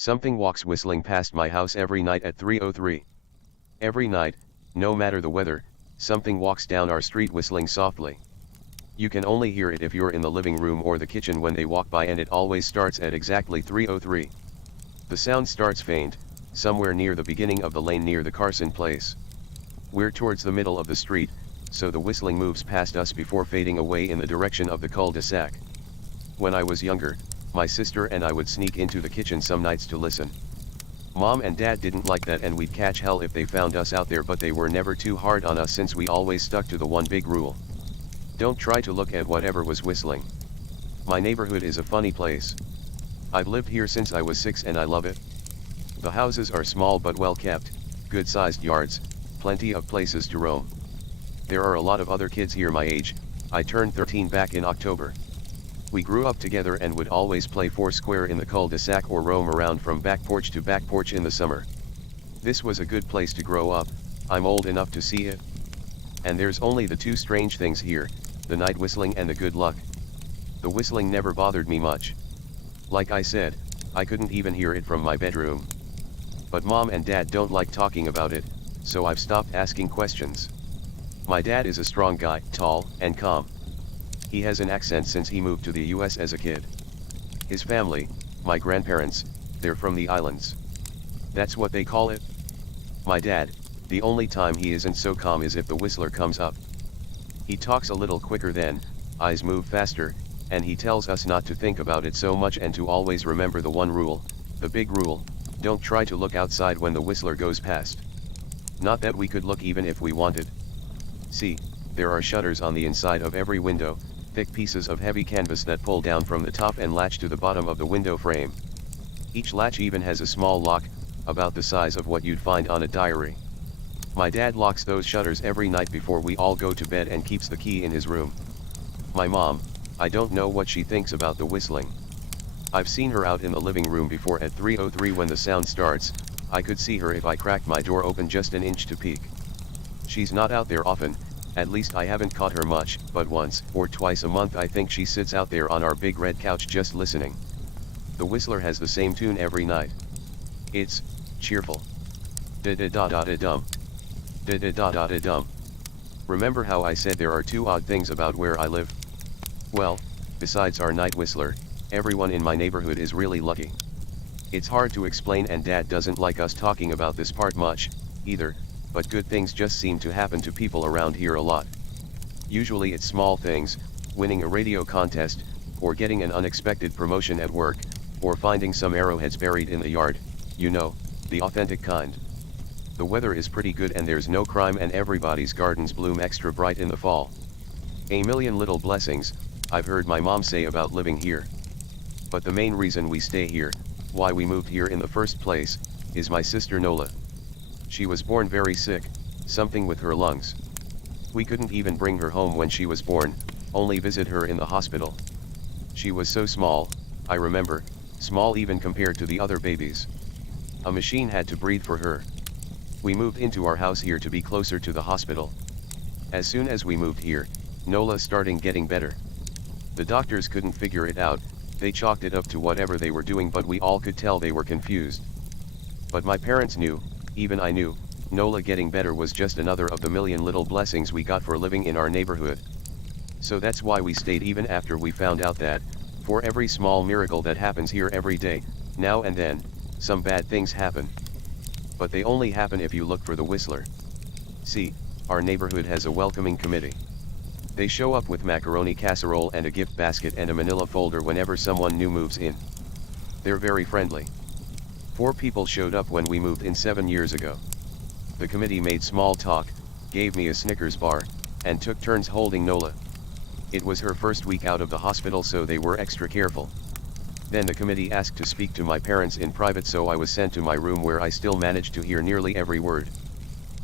Something walks whistling past my house every night at 3:03. Every night, no matter the weather, something walks down our street whistling softly. You can only hear it if you're in the living room or the kitchen when they walk by, and it always starts at exactly 3:03. The sound starts faint, somewhere near the beginning of the lane near the Carson place. We're towards the middle of the street, so the whistling moves past us before fading away in the direction of the cul-de-sac. When I was younger, my sister and I would sneak into the kitchen some nights to listen. Mom and Dad didn't like that, and we'd catch hell if they found us out there, but they were never too hard on us since we always stuck to the one big rule. Don't try to look at whatever was whistling. My neighborhood is a funny place. I've lived here since I was 6 and I love it. The houses are small but well kept, good-sized yards, plenty of places to roam. There are a lot of other kids here my age. I turned 13 back in October. We grew up together and would always play foursquare in the cul-de-sac or roam around from back porch to back porch in the summer. This was a good place to grow up. I'm old enough to see it. And there's only the two strange things here, the night whistling and the good luck. The whistling never bothered me much. Like I said, I couldn't even hear it from my bedroom. But Mom and Dad don't like talking about it, so I've stopped asking questions. My dad is a strong guy, tall and calm. He has an accent since he moved to the US as a kid. His family, my grandparents, they're from the islands. That's what they call it. My dad, the only time he isn't so calm is if the whistler comes up. He talks a little quicker then, eyes move faster, and he tells us not to think about it so much and to always remember the one rule, the big rule: don't try to look outside when the whistler goes past. Not that we could look even if we wanted. See, there are shutters on the inside of every window, thick pieces of heavy canvas that pull down from the top and latch to the bottom of the window frame. Each latch even has a small lock, about the size of what you'd find on a diary. My dad locks those shutters every night before we all go to bed and keeps the key in his room. My mom, I don't know what she thinks about the whistling. I've seen her out in the living room before at 3:03 when the sound starts. I could see her if I cracked my door open just an inch to peek. She's not out there often, at least I haven't caught her much, but once or twice a month I think she sits out there on our big red couch just listening. The whistler has the same tune every night. It's cheerful. Da-da-da-da-da-dum. Da-da-da-da-da-dum. Remember how I said there are two odd things about where I live? Well, besides our night whistler, everyone in my neighborhood is really lucky. It's hard to explain, and Dad doesn't like us talking about this part much, either, but good things just seem to happen to people around here a lot. Usually it's small things, winning a radio contest, or getting an unexpected promotion at work, or finding some arrowheads buried in the yard, you know, the authentic kind. The weather is pretty good and there's no crime, and everybody's gardens bloom extra bright in the fall. A million little blessings, I've heard my mom say about living here. But the main reason we stay here, why we moved here in the first place, is my sister Nola. She was born very sick, something with her lungs. We couldn't even bring her home when she was born, only visit her in the hospital. She was so small, I remember, small even compared to the other babies. A machine had to breathe for her. We moved into our house here to be closer to the hospital. As soon as we moved here, Nola started getting better. The doctors couldn't figure it out, they chalked it up to whatever they were doing, but we all could tell they were confused. But my parents knew, even I knew, Nola getting better was just another of the million little blessings we got for living in our neighborhood. So that's why we stayed even after we found out that, for every small miracle that happens here every day, now and then, some bad things happen. But they only happen if you look for the whistler. See, our neighborhood has a welcoming committee. They show up with macaroni casserole and a gift basket and a manila folder whenever someone new moves in. They're very friendly. 4 people showed up when we moved in 7 years ago. The committee made small talk, gave me a Snickers bar, and took turns holding Nola. It was her first week out of the hospital, so they were extra careful. Then the committee asked to speak to my parents in private, so I was sent to my room where I still managed to hear nearly every word.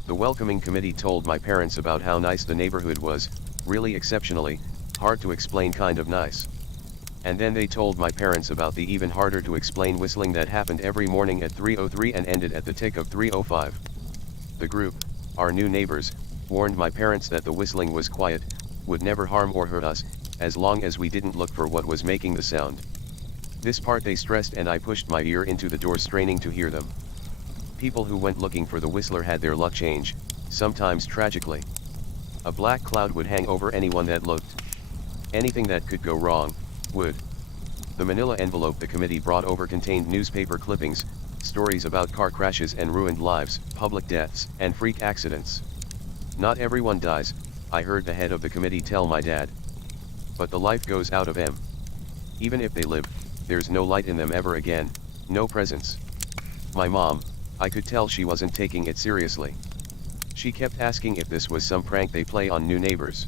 The welcoming committee told my parents about how nice the neighborhood was, really exceptionally, hard to explain kind of nice. And then they told my parents about the even harder to explain whistling that happened every morning at 3:03 and ended at the tick of 3:05. The group, our new neighbors, warned my parents that the whistling was quiet, would never harm or hurt us, as long as we didn't look for what was making the sound. This part they stressed and I pushed my ear into the door straining to hear them. People who went looking for the whistler had their luck change, sometimes tragically. A black cloud would hang over anyone that looked. Anything that could go wrong, would. The manila envelope the committee brought over contained newspaper clippings, stories about car crashes and ruined lives, public deaths, and freak accidents. Not everyone dies, I heard the head of the committee tell my dad. But the life goes out of them. Even if they live, there's no light in them ever again, no presence. My mom, I could tell she wasn't taking it seriously. She kept asking if this was some prank they play on new neighbors.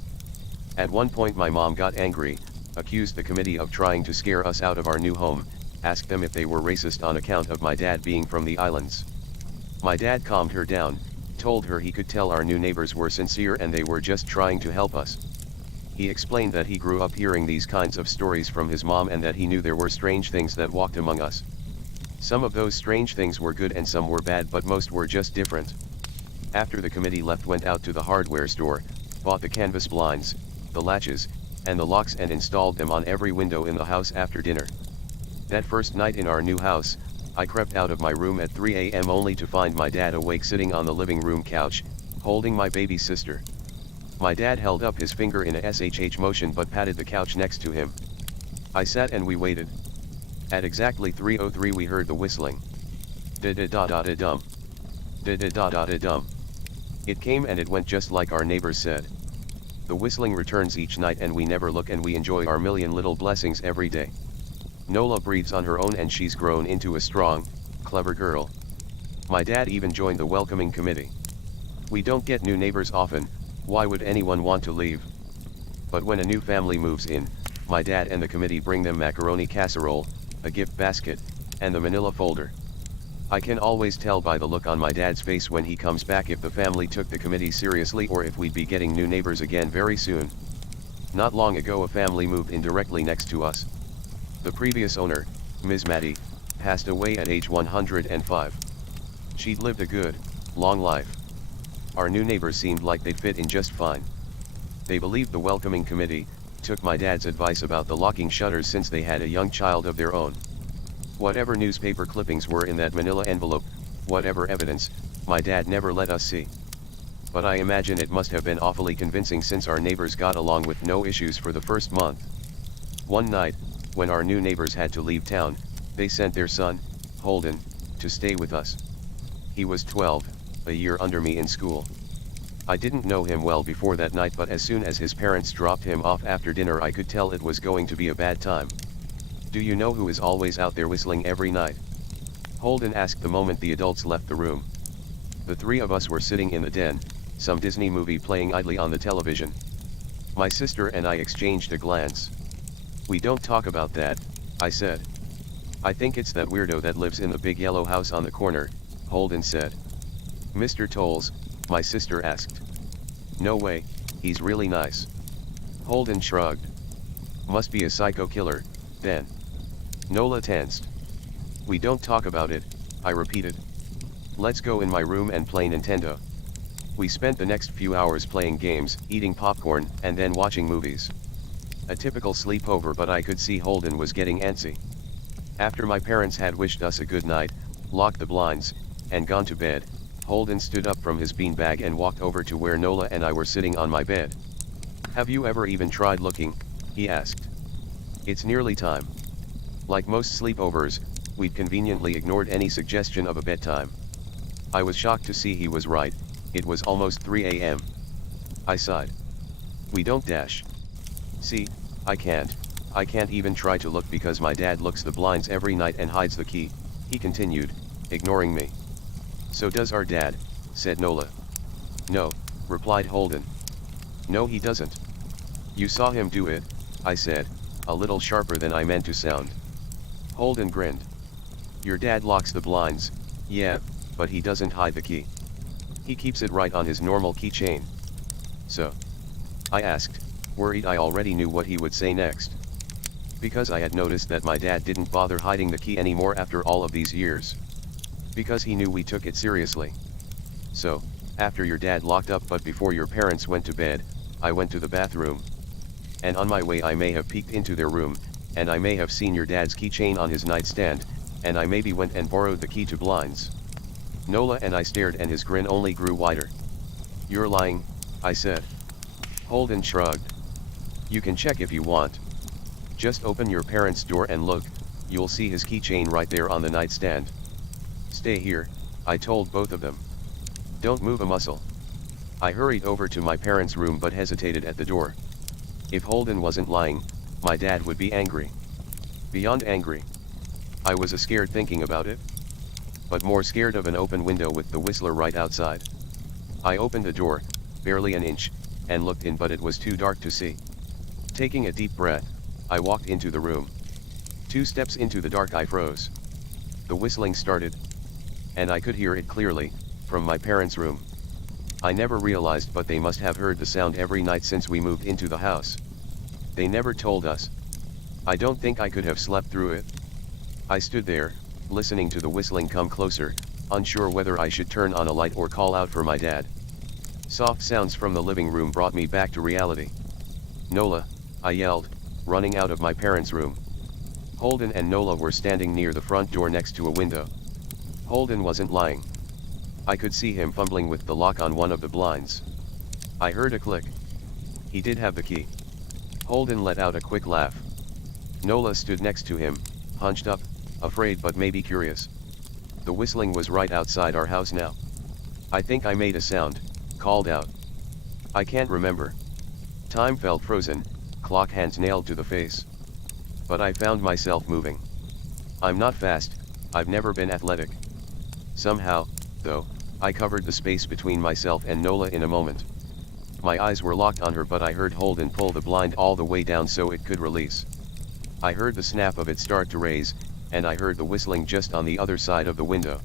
At one point my mom got angry, accused the committee of trying to scare us out of our new home, asked them if they were racist on account of my dad being from the islands. My dad calmed her down, told her he could tell our new neighbors were sincere and they were just trying to help us. He explained that he grew up hearing these kinds of stories from his mom and that he knew there were strange things that walked among us. Some of those strange things were good and some were bad, but most were just different. After the committee left, went out to the hardware store, bought the canvas blinds, the latches, and the locks and installed them on every window in the house after dinner. That first night in our new house, I crept out of my room at 3 a.m. only to find my dad awake sitting on the living room couch, holding my baby sister. My dad held up his finger in a SHH motion but patted the couch next to him. I sat and we waited. At exactly 3:03 we heard the whistling. Da-da-da-da-da-dum. Da-da-da-da-da-dum. It came and it went just like our neighbors said. The whistling returns each night and we never look and we enjoy our million little blessings every day. Nola breathes on her own and she's grown into a strong, clever girl. My dad even joined the welcoming committee. We don't get new neighbors often, why would anyone want to leave? But when a new family moves in, my dad and the committee bring them macaroni casserole, a gift basket, and the manila folder. I can always tell by the look on my dad's face when he comes back if the family took the committee seriously or if we'd be getting new neighbors again very soon. Not long ago a family moved in directly next to us. The previous owner, Ms. Maddie, passed away at age 105. She'd lived a good, long life. Our new neighbors seemed like they'd fit in just fine. They believed the welcoming committee, took my dad's advice about the locking shutters since they had a young child of their own. Whatever newspaper clippings were in that manila envelope, whatever evidence, my dad never let us see. But I imagine it must have been awfully convincing since our neighbors got along with no issues for the first month. One night, when our new neighbors had to leave town, they sent their son, Holden, to stay with us. He was 12, a year under me in school. I didn't know him well before that night, but as soon as his parents dropped him off after dinner I could tell it was going to be a bad time. Do you know who is always out there whistling every night? Holden asked the moment the adults left the room. The three of us were sitting in the den, some Disney movie playing idly on the television. My sister and I exchanged a glance. We don't talk about that, I said. I think it's that weirdo that lives in the big yellow house on the corner, Holden said. Mr. Tolles, my sister asked. No way, he's really nice. Holden shrugged. Must be a psycho killer, then. Nola tensed. We don't talk about it, I repeated. Let's go in my room and play Nintendo. We spent the next few hours playing games, eating popcorn, and then watching movies. A typical sleepover, but I could see Holden was getting antsy. After my parents had wished us a good night, locked the blinds, and gone to bed, Holden stood up from his beanbag and walked over to where Nola and I were sitting on my bed. Have you ever even tried looking? He asked. It's nearly time. Like most sleepovers, we'd conveniently ignored any suggestion of a bedtime. I was shocked to see he was right, it was almost 3 a.m. I sighed. We don't dash. See, I can't even try to look because my dad looks the blinds every night and hides the key, he continued, ignoring me. So does our dad, said Nola. No, replied Holden. No, he doesn't. You saw him do it, I said, a little sharper than I meant to sound. Holden grinned. Your dad locks the blinds, yeah, but he doesn't hide the key. He keeps it right on his normal keychain. So? I asked, worried I already knew what he would say next. Because I had noticed that my dad didn't bother hiding the key anymore after all of these years. Because he knew we took it seriously. So, after your dad locked up but before your parents went to bed, I went to the bathroom. And on my way I may have peeked into their room, and I may have seen your dad's keychain on his nightstand, and I maybe went and borrowed the key to blinds." Nola and I stared and his grin only grew wider. "You're lying," I said. Holden shrugged. "You can check if you want. Just open your parents' door and look, you'll see his keychain right there on the nightstand." "Stay here," I told both of them. "Don't move a muscle." I hurried over to my parents' room but hesitated at the door. If Holden wasn't lying, my dad would be angry. Beyond angry. I was scared thinking about it. But more scared of an open window with the Whistler right outside. I opened the door, barely an inch, and looked in, but it was too dark to see. Taking a deep breath, I walked into the room. 2 steps into the dark I froze. The whistling started. And I could hear it clearly, from my parents' room. I never realized, but they must have heard the sound every night since we moved into the house. They never told us. I don't think I could have slept through it. I stood there, listening to the whistling come closer, unsure whether I should turn on a light or call out for my dad. Soft sounds from the living room brought me back to reality. "Nola," I yelled, running out of my parents' room. Holden and Nola were standing near the front door next to a window. Holden wasn't lying. I could see him fumbling with the lock on one of the blinds. I heard a click. He did have the key. Holden let out a quick laugh. Nola stood next to him, hunched up, afraid but maybe curious. The whistling was right outside our house now. "I think I made a sound," called out. I can't remember. Time felt frozen, clock hands nailed to the face. But I found myself moving. I'm not fast, I've never been athletic. Somehow, though, I covered the space between myself and Nola in a moment. My eyes were locked on her, but I heard Holden pull the blind all the way down so it could release. I heard the snap of it start to raise, and I heard the whistling just on the other side of the window.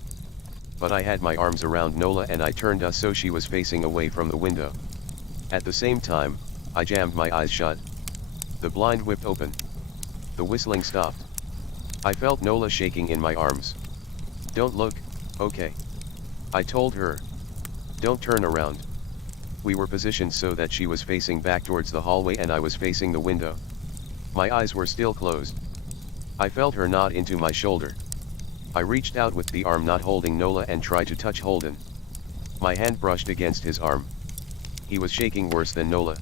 But I had my arms around Nola and I turned us so she was facing away from the window. At the same time, I jammed my eyes shut. The blind whipped open. The whistling stopped. I felt Nola shaking in my arms. "Don't look, okay?" I told her. "Don't turn around." We were positioned so that she was facing back towards the hallway and I was facing the window. My eyes were still closed. I felt her nod into my shoulder. I reached out with the arm not holding Nola and tried to touch Holden. My hand brushed against his arm. He was shaking worse than Nola.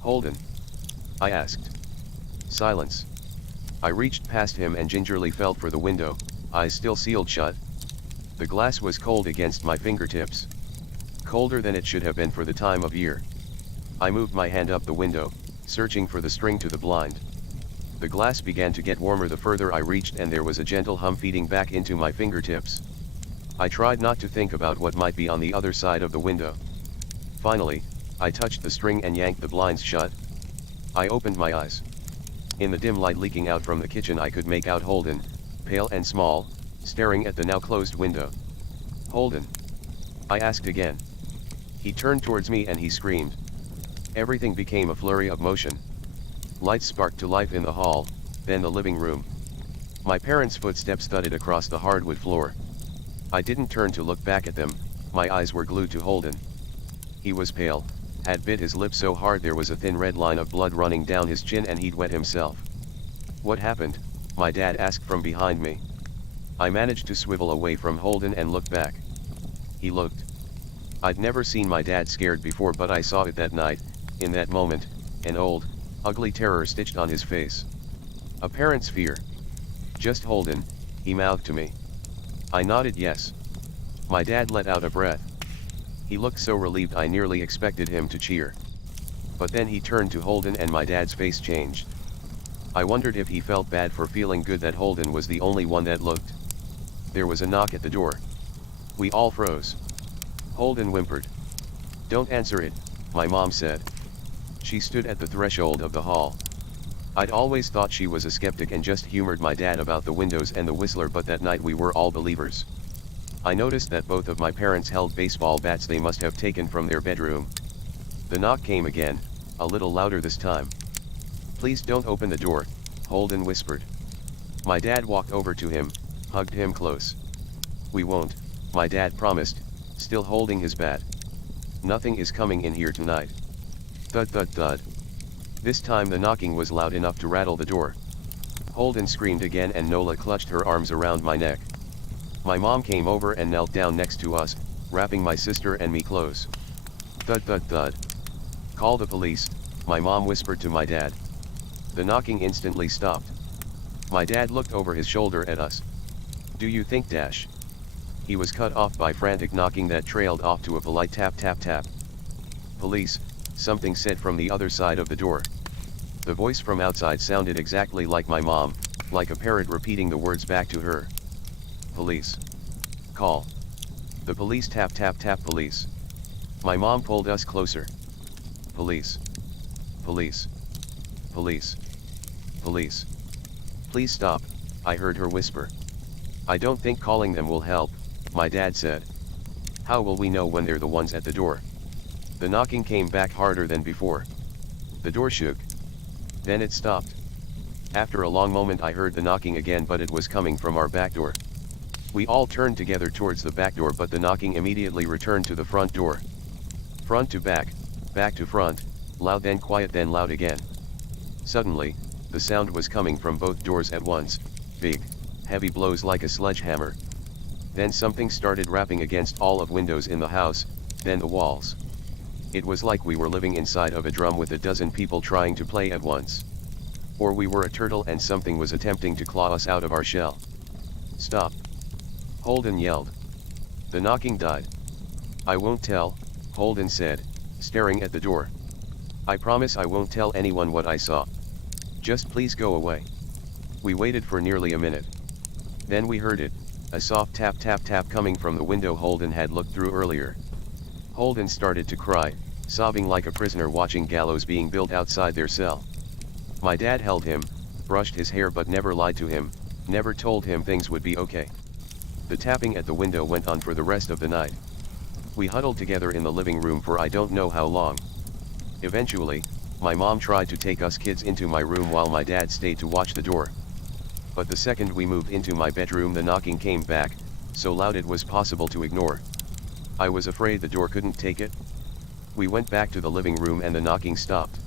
"Holden?" I asked. Silence. I reached past him and gingerly felt for the window, eyes still sealed shut. The glass was cold against my fingertips. Colder than it should have been for the time of year. I moved my hand up the window, searching for the string to the blind. The glass began to get warmer the further I reached and there was a gentle hum feeding back into my fingertips. I tried not to think about what might be on the other side of the window. Finally, I touched the string and yanked the blinds shut. I opened my eyes. In the dim light leaking out from the kitchen I could make out Holden, pale and small, staring at the now closed window. "Holden?" I asked again. He turned towards me and he screamed. Everything became a flurry of motion. Lights sparked to life in the hall, then the living room. My parents' footsteps thudded across the hardwood floor. I didn't turn to look back at them, my eyes were glued to Holden. He was pale, had bit his lip so hard there was a thin red line of blood running down his chin and he'd wet himself. "What happened?" my dad asked from behind me. I managed to swivel away from Holden and look back. He looked. I'd never seen my dad scared before, but I saw it that night, in that moment, an old, ugly terror stitched on his face. A parent's fear. "Just Holden," he mouthed to me. I nodded yes. My dad let out a breath. He looked so relieved I nearly expected him to cheer. But then he turned to Holden and my dad's face changed. I wondered if he felt bad for feeling good that Holden was the only one that looked. There was a knock at the door. We all froze. Holden whimpered. "Don't answer it," my mom said. She stood at the threshold of the hall. I'd always thought she was a skeptic and just humored my dad about the windows and the Whistler, but that night we were all believers. I noticed that both of my parents held baseball bats they must have taken from their bedroom. The knock came again, a little louder this time. "Please don't open the door," Holden whispered. My dad walked over to him, hugged him close. "We won't," my dad promised, still holding his bat. "Nothing is coming in here tonight." Thud thud thud. This time the knocking was loud enough to rattle the door. Holden screamed again and Nola clutched her arms around my neck. My mom came over and knelt down next to us, wrapping my sister and me close. Thud thud thud. Call the police, my mom whispered to my dad. The knocking instantly stopped. My dad looked over his shoulder at us. Do you think dash? He was cut off by frantic knocking that trailed off to a polite tap tap tap. Police, something said from the other side of the door. The voice from outside sounded exactly like my mom, like a parrot repeating the words back to her. Police. Call. The police tap tap tap police. My mom pulled us closer. Police. Police. Police. Police. Please stop, I heard her whisper. I don't think calling them will help, my dad said. How will we know when they're the ones at the door? The knocking came back harder than before. The door shook. Then it stopped. After a long moment I heard the knocking again, but it was coming from our back door. We all turned together towards the back door, but the knocking immediately returned to the front door. Front to back to front, loud then quiet then loud again. Suddenly, the sound was coming from both doors at once, big, heavy blows like a sledgehammer. Then something started rapping against all of windows in the house, then the walls. It was like we were living inside of a drum with a dozen people trying to play at once. Or we were a turtle and something was attempting to claw us out of our shell. Stop! Holden yelled. The knocking died. I won't tell, Holden said, staring at the door. I promise I won't tell anyone what I saw. Just please go away. We waited for nearly a minute. Then we heard it, a soft tap tap tap coming from the window Holden had looked through earlier. Holden started to cry, sobbing like a prisoner watching gallows being built outside their cell. My dad held him, brushed his hair but never lied to him, never told him things would be okay. The tapping at the window went on for the rest of the night. We huddled together in the living room for I don't know how long. Eventually, my mom tried to take us kids into my room while my dad stayed to watch the door. But the second we moved into my bedroom the knocking came back, so loud it was possible to ignore. I was afraid the door couldn't take it. We went back to the living room and the knocking stopped.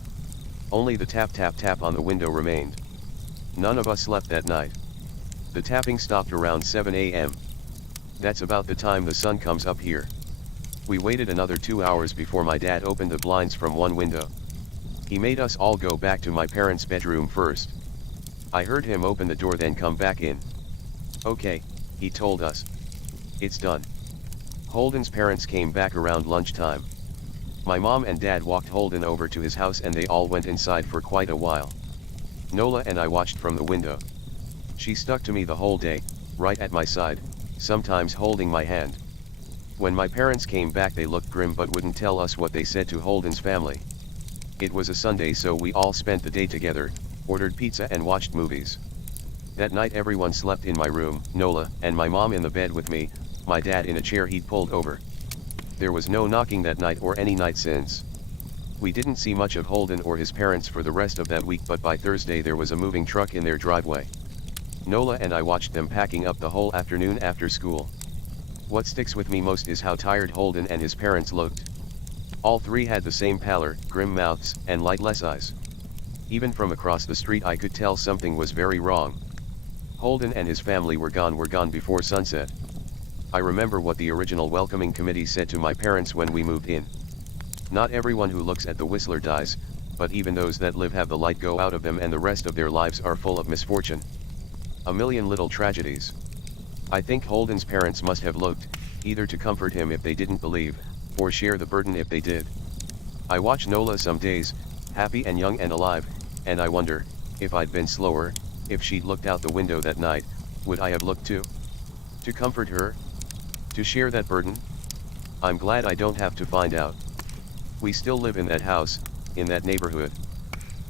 Only the tap tap tap on the window remained. None of us slept that night. The tapping stopped around 7 a.m. That's about the time the sun comes up here. We waited another 2 hours before my dad opened the blinds from one window. He made us all go back to my parents' bedroom first. I heard him open the door then come back in. Okay, he told us. It's done. Holden's parents came back around lunchtime. My mom and dad walked Holden over to his house and they all went inside for quite a while. Nola and I watched from the window. She stuck to me the whole day, right at my side, sometimes holding my hand. When my parents came back they looked grim but wouldn't tell us what they said to Holden's family. It was a Sunday so we all spent the day together, ordered pizza and watched movies. That night everyone slept in my room, Nola and my mom in the bed with me, my dad in a chair he'd pulled over. There was no knocking that night or any night since. We didn't see much of Holden or his parents for the rest of that week, but by Thursday there was a moving truck in their driveway. Nola and I watched them packing up the whole afternoon after school. What sticks with me most is how tired Holden and his parents looked. All three had the same pallor, grim mouths, and lightless eyes. Even from across the street I could tell something was very wrong. Holden and his family were gone before sunset. I remember what the original welcoming committee said to my parents when we moved in. Not everyone who looks at the Whistler dies, but even those that live have the light go out of them and the rest of their lives are full of misfortune. A million little tragedies. I think Holden's parents must have looked, either to comfort him if they didn't believe, or share the burden if they did. I watch Nola some days, happy and young and alive, and I wonder, if I'd been slower, if she'd looked out the window that night, would I have looked too? To comfort her? To share that burden? I'm glad I don't have to find out. We still live in that house, in that neighborhood.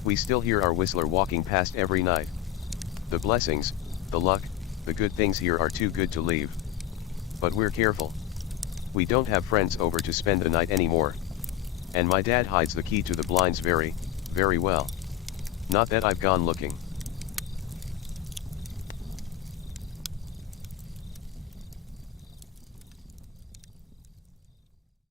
We still hear our Whistler walking past every night. The blessings, the luck, the good things here are too good to leave. But we're careful. We don't have friends over to spend the night anymore. And my dad hides the key to the blinds very, very well. Not that I've gone looking.